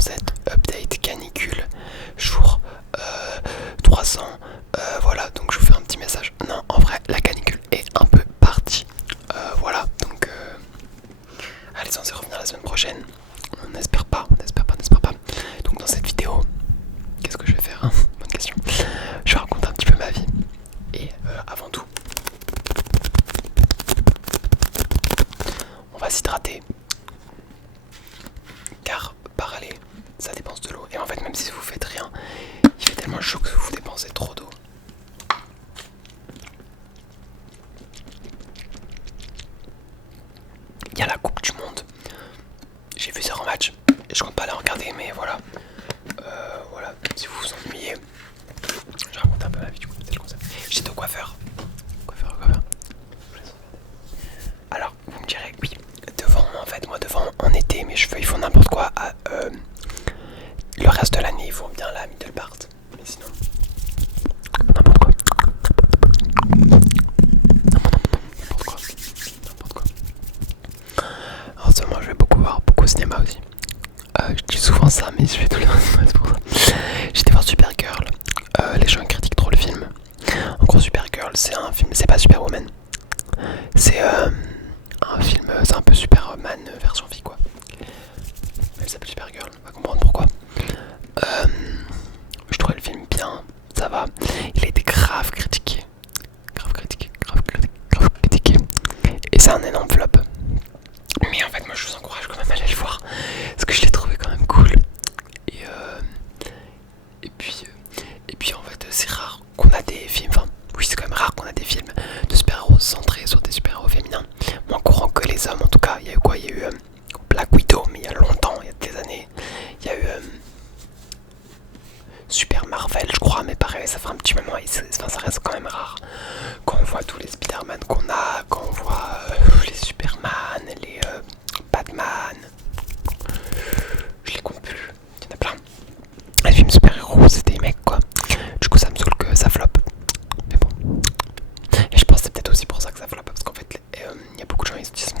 dans cette update canicule, jour 300. Voilà, donc je vous fais un petit message. Non, en vrai, la canicule est un peu partie. Voilà, donc elle est censée revenir la semaine prochaine. On n'espère pas, on n'espère pas, on n'espère pas. Donc dans cette vidéo, qu'est-ce que je vais faire, hein? Bonne question. Je vais raconter un petit peu ma vie. Et avant tout, on va s'hydrater. Car parler, ça dépense de l'eau. Et en fait, même si vous faites rien, il fait tellement chaud que vous dépensez trop d'eau. Il y a la Coupe du Monde. J'ai vu 0 match. Et je compte pas la regarder, mais voilà. Voilà, si vous vous ennuyez, je raconte un peu ma vie du coup, c'est le concept. J'étais au coiffeur. Alors, vous me direz, oui, devant, en fait, moi devant, en été, mes cheveux ils font n'importe quoi. Le reste de l'année, ils font bien la middle part. Mais sinon, n'importe quoi. N'importe quoi. En ce moment, je vais voir beaucoup au cinéma aussi. Je dis souvent ça, mais je fais tout le temps, c'est pour ça. J'étais voir Supergirl. Les gens critiquent trop le film. En gros, Supergirl, c'est un film, c'est pas Superwoman. C'est un film, c'est un peu Superman version vie quoi. Elle s'appelle Supergirl, on va comprendre pourquoi. Je trouvais le film bien, ça va. Il a été grave critiqué. Grave critiqué. Et c'est un énorme flop. Mais en fait, moi je vous encourage quand même à aller le voir. Parce que je l'ai trouvé quand même cool. Et puis en fait, c'est rare qu'on a des films. Enfin, oui, c'est quand même rare qu'on a des films de super-héros centrés sur des super-héros féminins. Moins courant que les hommes en tout cas. Il y a eu quoi? Il y a eu Black Widow, mais il y a longtemps, il y a des années. Il y a eu Super Marvel, je crois, mais pareil, ça fait un petit moment. Enfin, ça reste quand même rare. Quand on voit tous les Spider-Man qu'on a, quand on voit les Superman, les Batman, je les compte plus. Il y en a plein. Les films super-héros, c'est des mecs quoi. Du coup, ça me saoule que ça floppe. Mais bon. Et je pense que c'est peut-être aussi pour ça que ça floppe. Parce qu'en fait, il y a beaucoup de gens qui se disent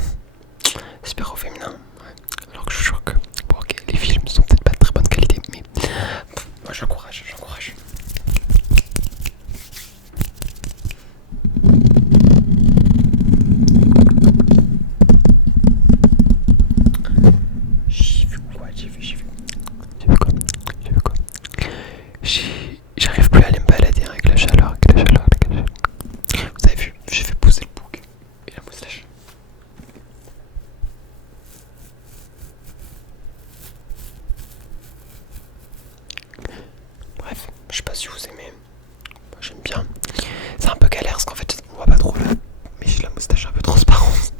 super-héros féminin. Ouais. Alors que je suis sûr que bon, okay, les films sont peut-être pas de très bonne qualité. Mais moi, j'encourage. J'arrive plus à aller me balader avec la chaleur. Vous avez vu, j'ai fait pousser le bouc et la moustache. Bref, je sais pas si vous aimez. Moi j'aime bien. C'est un peu galère parce qu'en fait on voit pas trop là. Mais j'ai la moustache un peu transparente.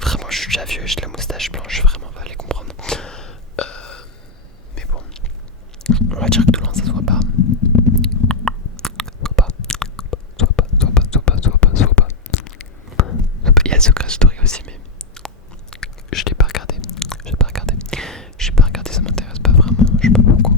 Vraiment, je suis déjà vieux, j'ai la moustache blanche, vraiment, va aller comprendre. Mais bon, on va dire que de loin ça se voit pas. Il y a Secret Story aussi, mais je l'ai pas regardé. Ça m'intéresse pas vraiment, je sais pas pourquoi.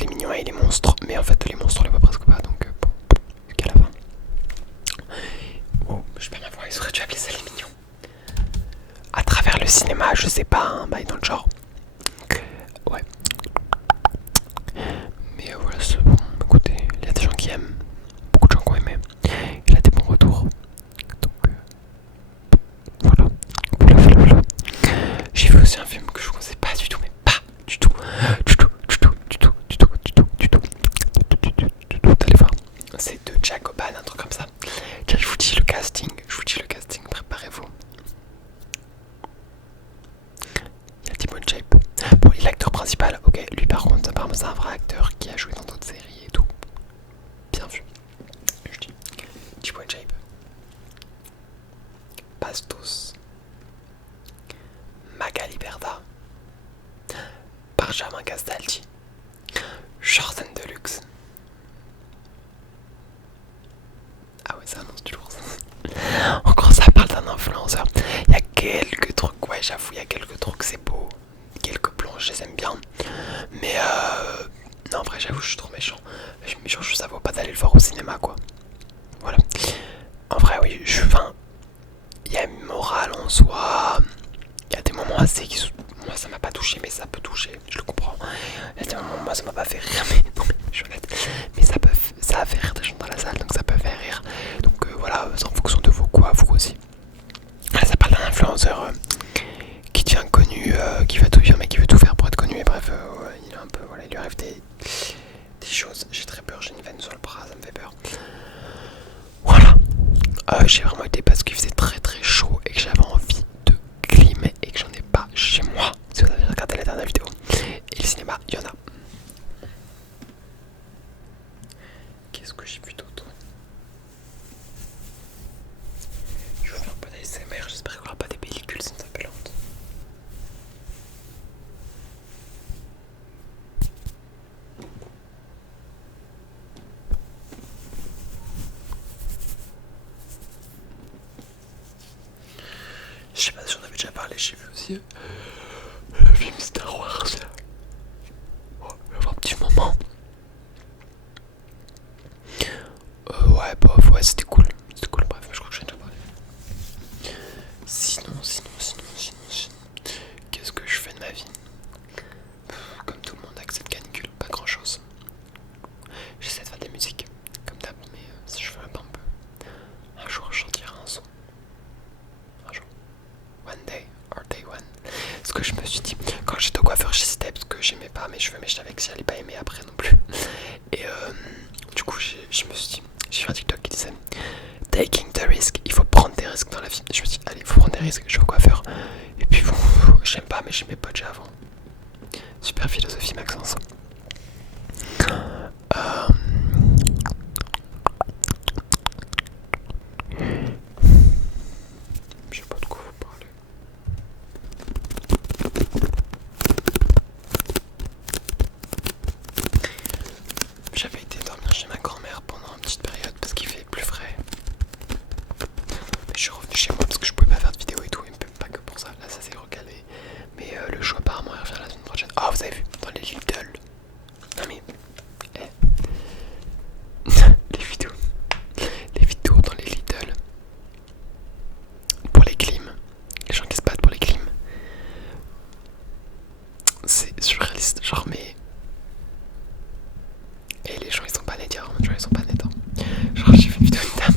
les mignons et les monstres, mais en fait les monstres on les voit presque pas, donc bon, jusqu'à la fin. Oh, je perds ma voix, ils auraient dû appeler ça les mignons. À travers le cinéma, je sais pas, un bail dans le genre. Ouais. Mais voilà, c'est bon, écoutez, il y a des gens qui aiment, beaucoup de gens qui ont aimé, il a des bons retours. Donc voilà. Voilà. J'ai vu aussi un film que je ne connaissais pas du tout, mais pas du tout. Allez voir. C'est de Jacoban, un truc comme ça. Tiens, je vous dis le casting. Préparez-vous. Il y a Timon Shape. Bon, il est l'acteur principal. Ok, lui par contre, apparemment c'est un vrai acteur qui a joué dans d'autres séries et tout. Bien vu. Je dis Timon Shape. Bastos. Magali Berda. Benjamin Castaldi. Jordan Deluxe. Ah ouais, ça annonce du lourd. Encore ça parle d'un influenceur. Il y a quelques trucs, ouais j'avoue, il y a quelques trucs, c'est beau. Quelques plans, je les aime bien. Mais non, en vrai j'avoue, je suis trop méchant. Je suis méchant, ça vaut pas d'aller le voir au cinéma quoi. Voilà. En vrai oui, il y a une morale en soi. Il y a des moments assez qui sont... Moi ça m'a pas touché, mais ça peut toucher, je le comprends. Il y a des moments, moi ça m'a pas fait rire, mais non mais je suis honnête. Mais ça a fait rire des gens dans la salle, donc ça peut faire rire. Donc voilà, c'est en fonction de vos goûts à vous aussi. Là ça parle d'un influenceur qui devient connu, qui va tout dire mais qui veut tout faire pour être connu. Et bref, il est un peu, voilà, il lui arrive des choses. J'ai très peur, j'ai une veine sur le bras, ça me fait peur. Voilà. J'ai vraiment été parce qu'il faisait très très chaud et que j'avais envie de clim et que j'en ai pas chez moi. Si vous avez regardé la dernière vidéo. Et le cinéma, il y en a. Qu'est-ce que j'ai vu d'autre? Je vais faire un peu d'ASMR, j'espère qu'il n'y aura pas des pellicules sans appelantes. Je sais pas si j'en avais déjà parlé, j'ai vu aussi le film Star Wars. Oh, il y a un petit moment. Ouais, bof, ouais, c'était cool. C'était cool, bref, je crois que j'en ai déjà parlé. Sinon. Qu'est-ce que je fais de ma vie? Comme tout le monde avec cette canicule, pas grand chose. J'essaie de faire des musiques, comme d'hab, mais si je fais un peu. Un jour, je sortirai un son. Un jour. One day, or day one. Ce que je me suis dit, quand j'étais au coiffeur, j'hésitais parce que j'aimais pas mes cheveux, mais je savais que j'allais pas aimer après non plus. Et du coup, je me suis dit, j'ai vu un TikTok qui disait taking the risk, il faut prendre des risques dans la vie. Et je me suis dit, allez, il faut prendre des risques, je vais au coiffeur. Et puis bon, j'aime pas, mais j'aimais pas déjà avant. Super philosophie, Maxence. Je sais pas de quoi vous parlez. J'avais été dormir chez ma grand-mère pendant une petite période parce qu'il fait plus frais. Mais je suis revenu chez moi parce que je pouvais pas faire de vidéo et tout, et pas que pour ça. Là, ça s'est recalé. Mais le show apparemment il revient la semaine prochaine. Ah, vous avez vu dans les Lidl. Non mais les vidéos dans les Lidl pour les clims, les gens qui se battent pour les clims, c'est surréaliste, genre mais et les gens ils sont pas nets, genre ils sont pas nets, hein. Genre j'ai vu une vidéo d'une dame,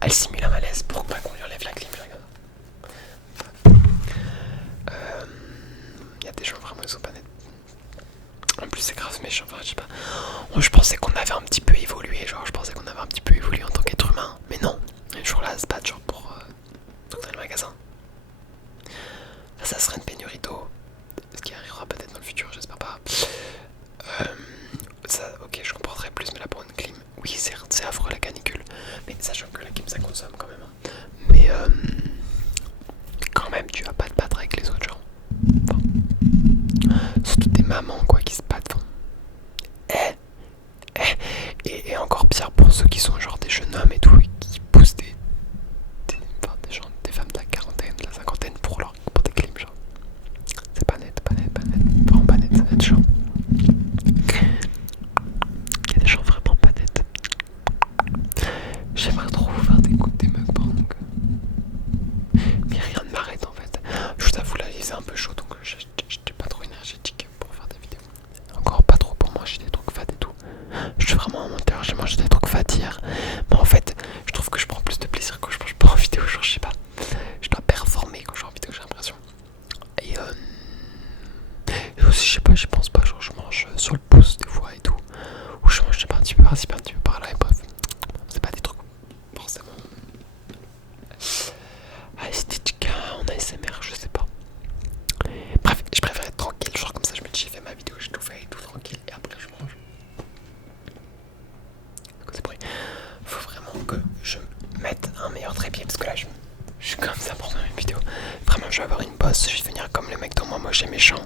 elle simule un malaise pour pas qu'on lui enlève la clim, je regarde. Y a des gens vraiment ils sont pas nets. En plus c'est grave méchant, enfin je sais pas. Je pensais qu'on avait un petit peu évolué, genre je pensais qu'on avait un petit peu évolué en tant qu'être humain, mais non. Un jour là à se battre genre pour dans le magasin. Là ça serait une pénurie d'eau. Ce qui arrivera peut-être dans le futur, j'espère pas. Ça, ok, je comprendrais plus, mais là pour une clim, oui certes c'est affreux la canicule, mais sachant que la clim ça consomme quand même, hein. Mais quand même tu vas pas te battre avec les autres gens, enfin, surtout des mamans quoi qui se battent, enfin. Et encore pire pour ceux qui sont genre des jeunes hommes et tout, et qui poussent des gens, des femmes de la quarantaine, de la cinquantaine pour des clims genre. aussi, je sais pas, j'y pense pas. Genre, je mange sur le pouce des fois et tout. Ou je mange, je sais pas, un petit peu par-ci, un petit peu par-là. Et bref, c'est pas des trucs forcément esthétiques en ASMR, je sais pas. Bref, je préfère être tranquille. Genre, comme ça, je me dis, j'ai fait ma vidéo, j'ai tout fait et tout tranquille. Et après, je mange. C'est bruit. Faut vraiment que je mette un meilleur trépied parce que là, je suis comme ça pour faire une vidéo. Vraiment, je vais avoir une bosse. Je vais finir comme le mec dans Moi Moche et Méchant.